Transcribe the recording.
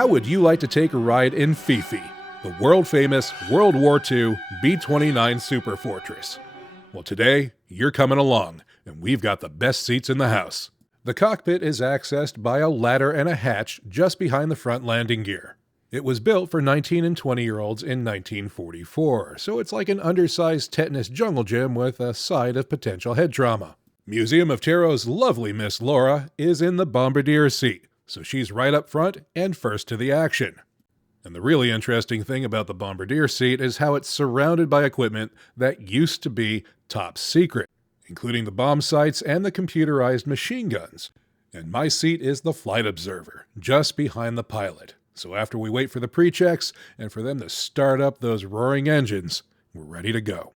How would you like to take a ride in Fifi, the world-famous World War II B-29 Super Fortress? Well, today, you're coming along, and we've got the best seats in the house. The cockpit is accessed by a ladder and a hatch just behind the front landing gear. It was built for 19 and 20-year-olds in 1944, so it's like an undersized tetanus jungle gym with a side of potential head trauma. Museum of Terror's lovely Miss Laura is in the Bombardier seat, so she's right up front and first to the action. And the really interesting thing about the Bombardier seat is how it's surrounded by equipment that used to be top secret, including the bomb sights and the computerized machine guns. And my seat is the flight observer, just behind the pilot. So after we wait for the pre-checks and for them to start up those roaring engines, we're ready to go.